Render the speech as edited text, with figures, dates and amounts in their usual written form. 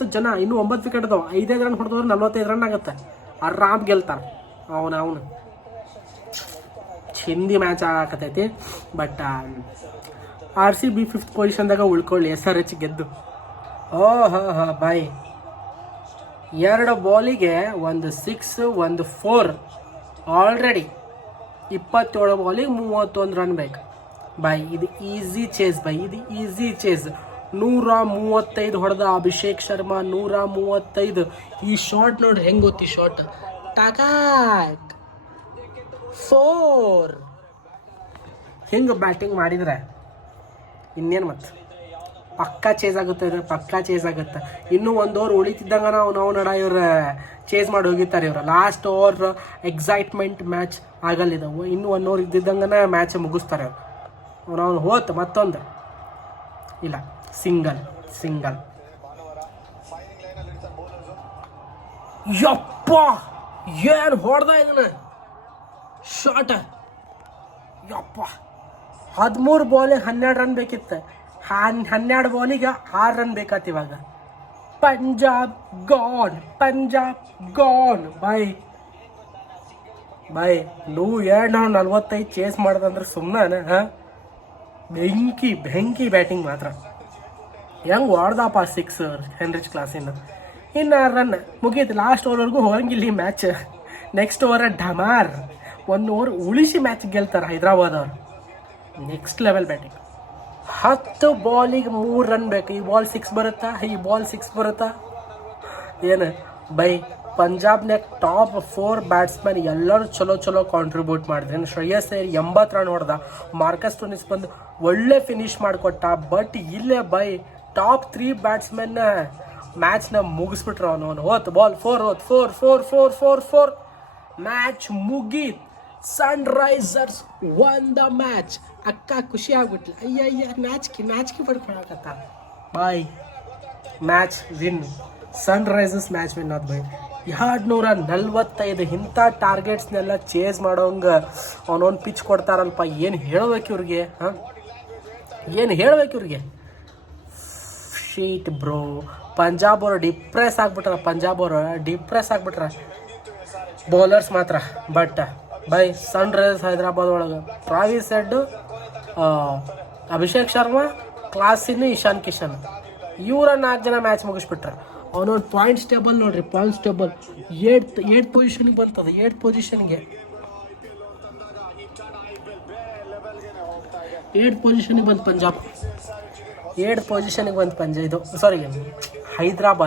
10 ಜನ, ಇನ್ನೂ 9 ವಿಕೆಟ್ ಅದಾವ. 5 ರನ್ ಹೊಡೆದವ್ರು 45 ರನ್ ಆಗುತ್ತೆ. ಆರಾಮ್ ಗೆಲ್ತಾರ. ಅವನು ಚಿಂದಿ ಮ್ಯಾಚ್ ಆಗಕತ್ತೈತಿ. ಬಟ್ RCB 5th ಪೊಸಿಷನ್ದಾಗ ಉಳ್ಕೊಳ್ಳಿ, SRH ಗೆದ್ದು. ಬಾಯ್ 2 ಬಾಲಿಗೆ 1 6 1 4 ಆಲ್ರೆಡಿ 27 ಬಾಲಿಗೆ 31 ರನ್ ಬೇಕು ಬಾಯ್. ಇದು ಈಸಿ ಚೇಸ್ ಬಾಯ್, ಇದು ಈಸಿ ಚೇಸ್. 135 ಹೊಡೆದ ಅಭಿಷೇಕ್ ಶರ್ಮಾ, 135. ಈ ಶಾಟ್ ನೋಡ್ರಿ ಹೆಂಗ್ ಗೊತ್ತಿ ಶಾಟ್, ಟಾಕಾಕ್ 4 ಹಿಂಗೆ ಬ್ಯಾಟಿಂಗ್ ಮಾಡಿದ್ರೆ ಇನ್ನೇನು ಮತ್ತೆ ಪಕ್ಕಾ ಚೇಸ್ ಆಗುತ್ತೆ. ಇದು ಪಕ್ಕಾ ಚೇಸ್ ಆಗುತ್ತೆ. ಇನ್ನೂ 1 ಓವರ್ ಉಳಿತಿದ್ದಂಗ ನಾವು ನಡ ಇವ್ರ ಚೇಸ್ ಮಾಡಿ ಹೋಗಿರ್ತಾರೆ. ಇವ್ರು ಲಾಸ್ಟ್ ಓವರ್ ಎಕ್ಸೈಟ್ಮೆಂಟ್ ಮ್ಯಾಚ್ ಆಗಲ್ಲಿದ್ದಾವೆ. ಇನ್ನೂ 1 ಓವರ್ ಇದ್ದಿದ್ದಂಗನ ಮ್ಯಾಚ್ ಮುಗಿಸ್ತಾರೆ ಅವ್ರು. ಅವನು ಹೋತ್ ಮತ್ತೊಂದು ಇಲ್ಲ, ಸಿಂಗಲ್. ಯಪ್ಪ ಏನು ಹೊಡೆದ ಇದನ್ನ ಶಾಟ್. ಯಪ್ಪ 13 ಬಾಲಿಗೆ 12 ರನ್ ಬೇಕಿತ್ತು. 12 ಬಾಲಿಗೆ 6 ರನ್ ಬೇಕಾಯ್ತು ಇವಾಗ. ಪಂಜಾಬ್ ಗಾನ್ ಬಾಯ್. 245 ಚೇಸ್ ಮಾಡ್ದಂದ್ರೆ ಸುಮ್ಮನೆ ಬೆಂಕಿ ಬ್ಯಾಟಿಂಗ್ ಮಾತ್ರ. ಹೆಂಗೆ ಹೊಡೆದಪ್ಪ 6 ಹೆನ್ರಿಚ್ ಕ್ಲಾಸಿಂದ. ಇನ್ನು 6 ರನ್ ಮುಗೀತು. ಲಾಸ್ಟ್ ಓವರ್ವರೆಗೂ ಹೋಗಂಗಿಲ್ಲ ಈ ಮ್ಯಾಚ್. ನೆಕ್ಸ್ಟ್ ಓವರ್ ಢಮಾರ್ 1 ಓವರ್ ಉಳಿಸಿ ಮ್ಯಾಚ್ ಗೆಲ್ತಾರೆ ಹೈದರಾಬಾದ್ ಅವ್ರು. Next level batting. 10 ಬಾಲಿಗೆ 3 ರನ್ ಬೇಕು. ಈ ಬಾಲ್ 6 ಬರುತ್ತಾ, ಏನು ಬೈ. ಪಂಜಾಬ್ನಾಗ ಟಾಪ್ 4 ಬ್ಯಾಟ್ಸ್ಮನ್ ಎಲ್ಲರೂ ಚಲೋ ಕಾಂಟ್ರಿಬ್ಯೂಟ್ ಮಾಡಿದ್ರು. ಶ್ರೇಯಸ್ ಅಯ್ಯರ್ 80 ರನ್ ಹೊಡೆದ. ಮಾರ್ಕಸ್ ಸ್ಟೋನಿಸ್ ಬಂದು ಒಳ್ಳೆ ಫಿನಿಶ್ ಮಾಡಿಕೊಟ್ಟ. ಬಟ್ ಇಲ್ಲೇ ಬೈ ಟಾಪ್ 3 ಬ್ಯಾಟ್ಸ್ಮನ್ ಮ್ಯಾಚ್ನ ಮುಗಿಸ್ಬಿಟ್ರು. ಅವನು ಹೋತ್ ಬಾಲ್ 4 ಮ್ಯಾಚ್ ಮುಗೀತ್. Sunrisers won the match. ಅಕ್ಕ ಖುಷಿ ಆಗ್ಬಿಟ್ಲು. ಅಯ್ಯ ಮ್ಯಾಚ್ಗೆ ಪಡ್ಕೊಳಕತ್ತ ಬಾಯ್. Match win, Sunrisers match win ಆದ ಬಾಯ್. 245 ಇಂಥ ಟಾರ್ಗೆಟ್ಸ್ನೆಲ್ಲ ಚೇಸ್ ಮಾಡೋಂಗೆ ಅವನೊಂದು ಪಿಚ್ ಕೊಡ್ತಾರಲ್ಪ. ಏನು ಹೇಳ್ಬೇಕು ಇವ್ರಿಗೆ, ಶೀಟ್ ಬ್ರೋ. ಪಂಜಾಬ್ ಅವರು ಡಿಪ್ರೆಸ್ ಆಗ್ಬಿಟ್ರ ಬೌಲರ್ಸ್ ಮಾತ್ರ. ಬಟ್ ಬೈ ಸನ್ರೈಸರ್ಸ್ ಹೈದರಾಬಾದ್ ಒಳಗೆ Travis Head, Abhishek Sharma, Klaasen, Ishan Kishan ಇವರ 4 ಜನ ಮ್ಯಾಚ್ ಮುಗಿಸ್ಬಿಟ್ರೆ. ಅವನೊಂದು ಪಾಯಿಂಟ್ಸ್ ಟೇಬಲ್ ನೋಡ್ರಿ, ಪಾಯಿಂಟ್ಸ್ ಟೇಬಲ್ 8th ಪೊಸಿಷನ್ಗೆ ಬಂತದ. 8th ಪೊಸಿಷನ್ಗೆ ಬಂತು ಪಂಜಾಬ್. 8th ಪೊಸಿಷನ್ಗೆ ಬಂತು ಇದು ಸಾರಿ ಹೈದರಾಬಾದ್.